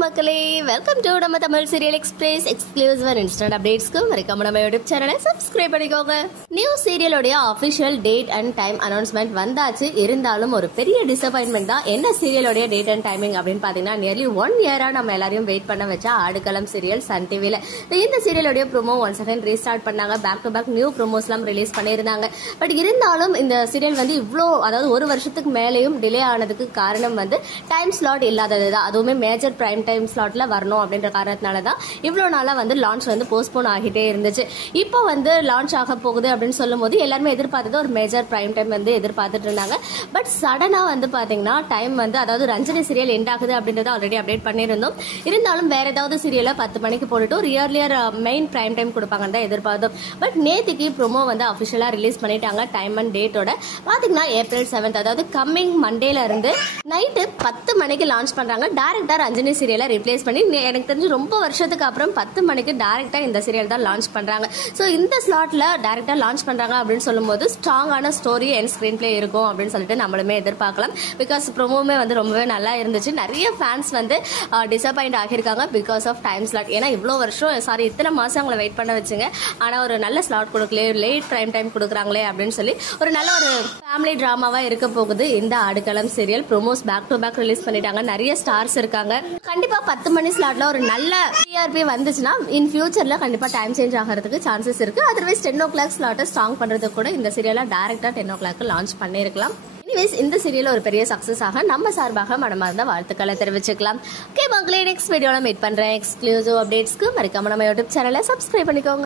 மக்களே, welcome to நம்ம Tamil serial express exclusive and instant அப்டேட்ஸ்க்கு மறக்காம நம்ம யூடியூப் சேனலை சப்ஸ்கிரைப் பண்ணிக்கோங்க. நியூ சீரியலோடைய official date and time announcement வந்தாச்சு. இருந்தாலும் ஒரு பெரிய டிசப்பாயின்மெண்ட் தான். என்ன சீரியலோடைய டேட் அண்ட் டைமிங் அப்படின்னு பாத்தீங்கன்னா, நியர்லி 1 இயரா நம்ம எல்லாரையும் வெயிட் பண்ண வச்ச ஆடுகளம் சீரியல் சன் டிவில இந்த சீரியலோடைய ப்ரோமோ ஒன்ஸ் அகைன் ரீஸ்டார்ட் பண்ணாங்க. Back to back new promos எல்லாம் ரிலீஸ் பண்ணியிருந்தாங்க. பட் இருந்தாலும் இந்த சீரியல் வந்து இவ்வளோ, அதாவது ஒரு வருஷத்துக்கு மேலேயும் டிலே ஆனதுக்கு காரணம் வந்து டைம் ஸ்லாட் இல்லாததுதான். அதுவுமே மேஜர் பிரைம் டைம் ஸ்லாட்ல வரணும் அப்படின்ற காரணத்தினாலதான் இவ்வளவு நாளா வந்து லான்ச் வந்து போஸ்ட்போன் ஆகிட்டே இருந்துச்சு. இப்போ வந்து லான்ச் ஆக போகுது அப்படின்னு சொல்லும் போது எல்லாருமே எதிர்பார்த்தது ஒரு மேஜர் பிரைம் டைம் வந்து எதிர்பார்த்துட்டு இருந்தாங்க. பட் சடனா வந்து பாத்தீங்கன்னா டைம் வந்து, அதாவது ரஞ்சனி சீரியல் எண்ட் ஆகுது அப்படின்றத ஆல்ரெடி அப்டேட் பண்ணியிருந்தோம். இருந்தாலும் வேற ஏதாவது சீரியலை 10 மணிக்கு போட்டுட்டு ஒரு இயர்லியர் மெயின் பிரைம் டைம் கொடுப்பாங்கன்னு தான் எதிர்பார்த்தோம். பட் நேத்திக்கு ப்ரோமோ வந்து அபிஷியலா ரிலீஸ் பண்ணிட்டாங்க. டைம் அண்ட் டேட்டோட பாத்தீங்கன்னா April 7th, அதாவது கம்மிங் மண்டேல இருந்து நைட்டு 10 மணிக்கு லான்ச் பண்றாங்க. டைரக்டா ரஞ்சனி சீரியலை ரிப்ளேஸ் பண்ணி, எனக்கு தெரிஞ்சு ரொம்ப வருஷத்துக்கு அப்புறம் 10 மணிக்கு டைரக்டா இந்த சீரியல் தான் லான்ச் பண்றாங்க. சோ இந்த ஸ்லாட்ல டைரக்டா லான்ச் பண்றாங்க அப்படின்னு சொல்லும்போது ஸ்ட்ராங்கான ஸ்டோரி அண்ட் ஸ்கிரீன் பிளே இருக்கும் அப்படின்னு சொல்லிட்டு நம்மளுமே எதிர்பார்க்கலாம். பிகாஸ் ப்ரோமோமே வந்து ரொம்பவே நல்லா இருந்துச்சு. நிறைய ஃபேன்ஸ் வந்து டிசப்பாயிண்ட் ஆகியிருக்காங்க பிகாஸ் ஆஃப் டைம் ஸ்லாட். ஏன்னா இவ்வளோ வருஷம், சாரி இத்தனை மாசம் அவங்களை வெயிட் பண்ண வச்சுங்க, ஆனா ஒரு நல்ல ஸ்லாட் கொடுக்கல, லேட் பிரைம் டைம் கொடுக்குறாங்களே அப்படின்னு சொல்லி ஒரு நல்ல ஒரு ஃபேமிலி டிராமாவா இருக்க போகுது இந்த Aadukalam serial. Promos back to back release பண்ணிட்டாங்க. நிறைய ஸ்டார்ஸ் இருக்காங்க. கண்டிப்பா 10 மணி ஸ்லாட்ல ஒரு நல்ல டிஆர்பி வந்துச்சுன்னா இன் ஃபியூச்சர்ல கண்டிப்பா டைம் சேஞ்ச் ஆகிறதுக்கு சான்சஸ் இருக்கு. அதர்வைஸ் 10 o'clock ஸ்லாட்டை ஸ்ட்ராங் பண்றதுக்கு கூட இந்த சீரியலை டைரக்டா 10 o'clock லான்ச் பண்ணிருக்கலாம். எனிவேஸ் இந்த சீரியல் ஒரு பெரிய சக்சஸ் ஆக நம்ம சார்பாக மனமார்ந்த வாழ்த்துக்களை தெரிவிச்சுக்கலாம். ஓகே மக்களே, நெக்ஸ்ட் வீடியோல மீட் பண்றேன். எக்ஸ்க்ளூசிவ் அப்டேட்ஸ்க்கு மறக்காம நம்ம யூடியூப் சேனலை சப்ஸ்கிரைப் பண்ணிக்கோங்க.